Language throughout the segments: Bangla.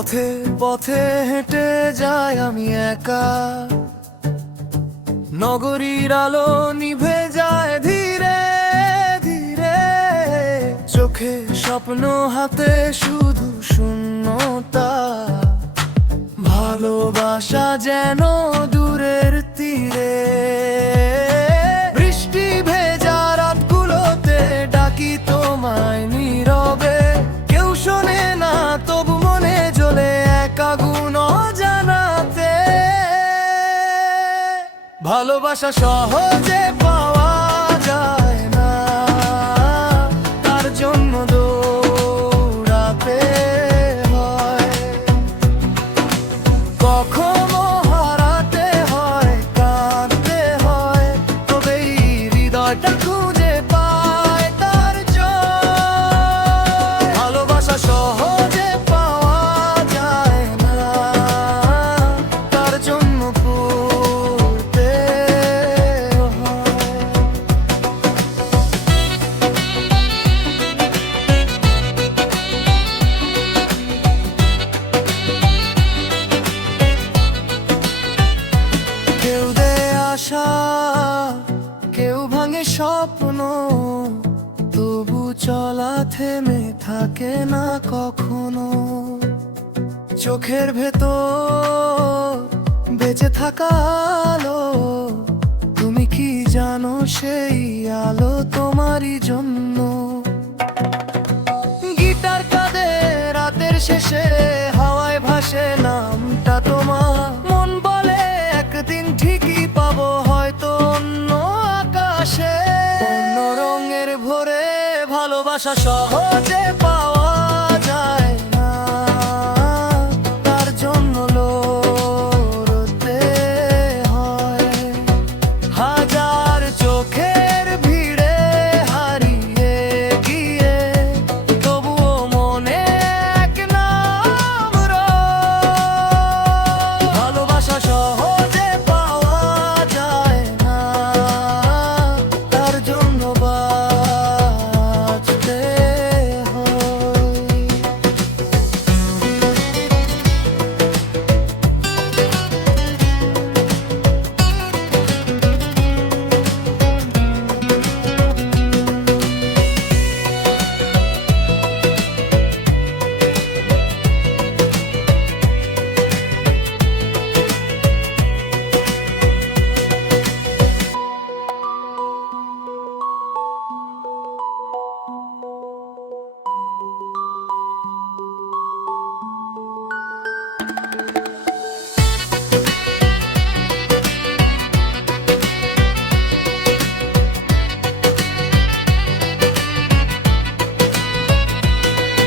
পথে পথে হেঁটে যাই আমি একা, নগরীর আলো নিভে যায় ধীরে ধীরে, চোখে স্বপ্ন হাতে শুধু শূন্যতা, ভালোবাসা যেন দূরের তীরে। বৃষ্টি ভেজা রাতগুলোতে ডাকি তোমায় নীরবে, কেউ শোনে না তবু মনে জ্বলে এক আগুন অজানাতে। ভালোবাসা সহজে পাওয়া যায় না, তার জন্য দৌড়াতে হয়, কখনো হারাতে হয়, কাঁদতে হয়, তবেই হৃদয়টা খুঁজে পায় তার জয়। ভালোবাসা সহজে পাওয়া যায় না, তার জন্য পড়তে হয়। কেউ দেয় আশা, কেউ ভাঙে স্বপ্ন, তবু চলা থেমে থাকে না কখনো। চোখের ভেতর বেঁচে থাকা আলো, তুমি কি জানো সেই আলো তোমারই জন্য। গিটার কাঁধে রাতের শেষে হাওয়ায় ভাসে নামটা তোমার, মন বলে একদিন ঠিকই পাবো হয়তো অন্য আকাশে, অন্য রঙের ভোরে। ভালোবাসা সহজে পাওয়া যায় না, তার জন্য লড়তে হয়। হাজার চোখের ভিড়ে হারিয়ে গিয়ে, তবুও মনে এক নাম রয়। ভালোবাসা সহজে পাওয়া যায় না, তার জন্য বাঁচতে হয়।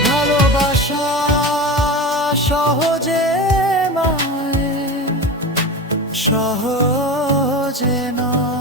ভালোবাসা সহজে নয়, সহজে নয়।